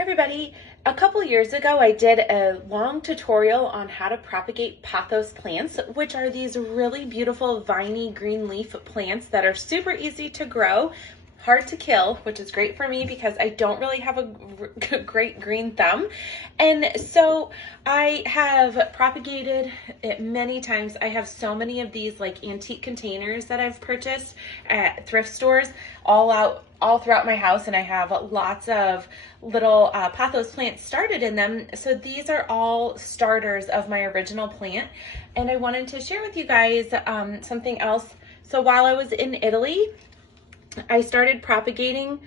Hi everybody. A couple years ago I did a long tutorial on how to propagate pothos plants, which are these really beautiful viney green leaf plants that are super easy to grow, hard to kill, which is great for me because I don't really have a great green thumb. And so I have propagated it many times. I have so many of these like antique containers that I've purchased at thrift stores all throughout my house, and I have lots of little pothos plants started in them. So these are all starters of my original plant, and I wanted to share with you guys something else. So while I was in Italy, I started propagating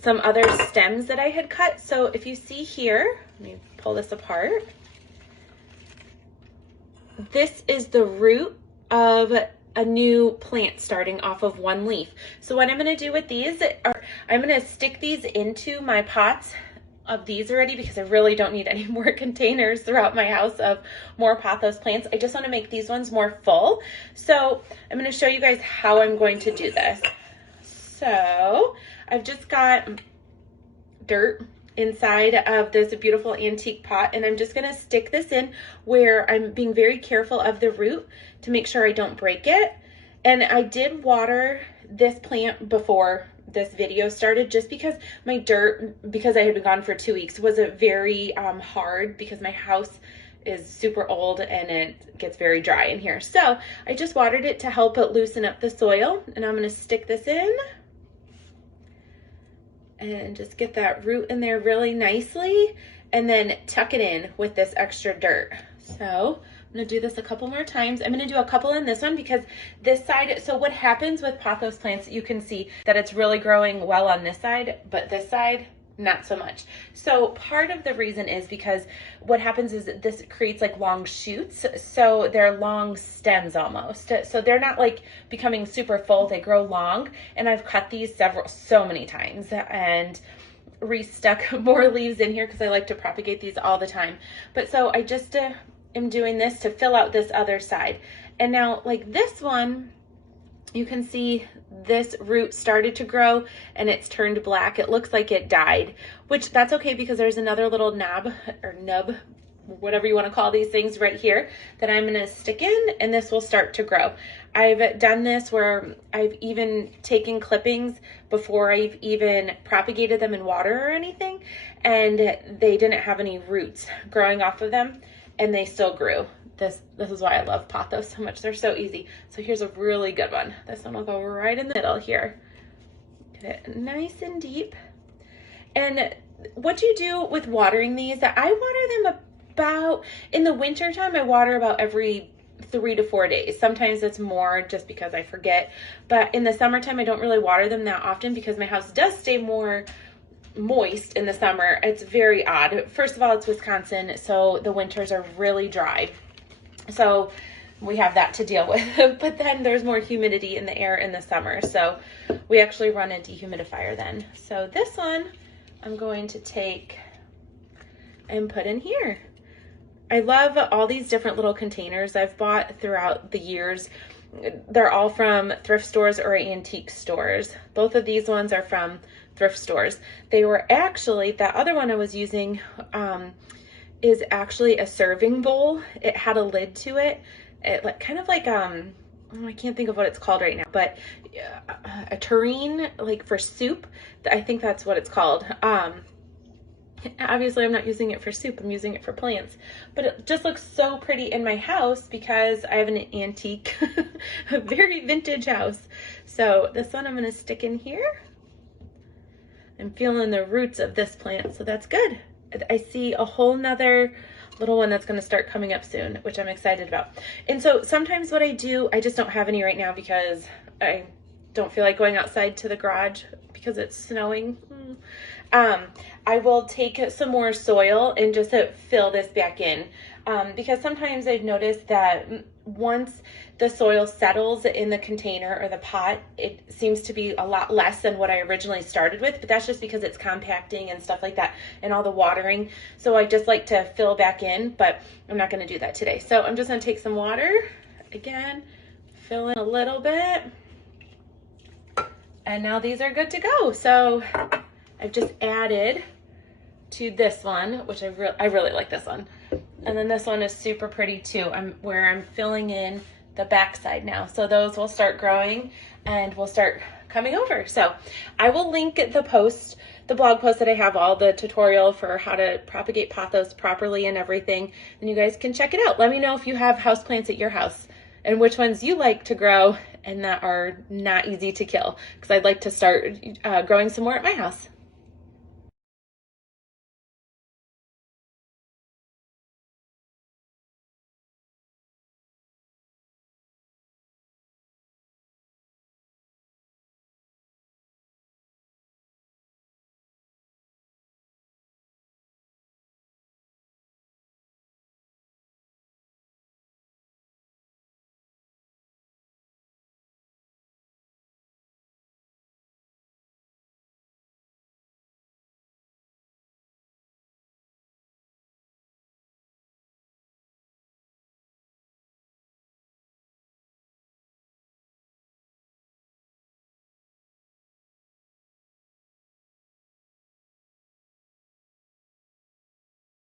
some other stems that I had cut. So if you see here, let me pull this apart. This is the root of a new plant starting off of one leaf. So what I'm going to do with these are I'm going to stick these into my pots of these already because I really don't need any more containers throughout my house of more pothos plants. I just want to make these ones more full. So I'm going to show you guys how I'm going to do this. So I've just got dirt inside of this beautiful antique pot, and I'm just going to stick this in where I'm being very careful of the root to make sure I don't break it. And I did water this plant before this video started just because my dirt, because I had been gone for 2 weeks, was very hard because my house is super old and it gets very dry in here. So I just watered it to help it loosen up the soil, and I'm going to stick this in and just get that root in there really nicely, and then tuck it in with this extra dirt. So I'm gonna do this a couple more times. I'm gonna do a couple in this one because this side, so what happens with pothos plants, you can see that it's really growing well on this side, but this side, not so much. So part of the reason is because what happens is that this creates like long shoots. So they're long stems almost. So they're not like becoming super full, they grow long. And I've cut these so many times and restuck more leaves in here because I like to propagate these all the time. But so I just am doing this to fill out this other side. And now like this one, you can see this root started to grow and it's turned black. It looks like it died, which that's okay because there's another little knob or nub, whatever you want to call these things right here that I'm going to stick in, and this will start to grow. I've done this where I've even taken clippings before I've even propagated them in water or anything, and they didn't have any roots growing off of them and they still grew. This is why I love pothos so much. They're so easy. So here's a really good one. This one will go right in the middle here. Get it nice and deep. And what you do with watering these, I water them about, in the winter time, I water about every 3 to 4 days. Sometimes it's more just because I forget. But in the summertime, I don't really water them that often because my house does stay more moist in the summer. It's very odd. First of all, it's Wisconsin, so the winters are really dry. So we have that to deal with, but then there's more humidity in the air in the summer. So we actually run a dehumidifier then. So this one I'm going to take and put in here. I love all these different little containers I've bought throughout the years. They're all from thrift stores or antique stores. Both of these ones are from thrift stores. They were actually, that other one I was using, is actually a serving bowl. It had a lid to it. It like kind of like I can't think of what it's called right now, but a tureen, like for soup. I think that's what it's called. Obviously I'm not using it for soup, I'm using it for plants, but it just looks so pretty in my house because I have an antique, a very vintage house. So this one I'm going to stick in here. I'm feeling the roots of this plant, so that's good. I see a whole nother little one that's going to start coming up soon, which I'm excited about. And so sometimes what I do, I just don't have any right now because I don't feel like going outside to the garage because it's snowing. I will take some more soil and just fill this back in because sometimes I've noticed that once the soil settles in the container or the pot, it seems to be a lot less than what I originally started with, but that's just because it's compacting and stuff like that and all the watering. So I just like to fill back in, but I'm not going to do that today. So I'm just going to take some water again, fill in a little bit, and now these are good to go. So I've just added to this one, which I really like this one. And then this one is super pretty too. Where I'm filling in the backside now. So those will start growing and will start coming over. So I will link the blog post that I have, all the tutorial for how to propagate pothos properly and everything. And you guys can check it out. Let me know if you have houseplants at your house and which ones you like to grow and that are not easy to kill, because I'd like to start growing some more at my house.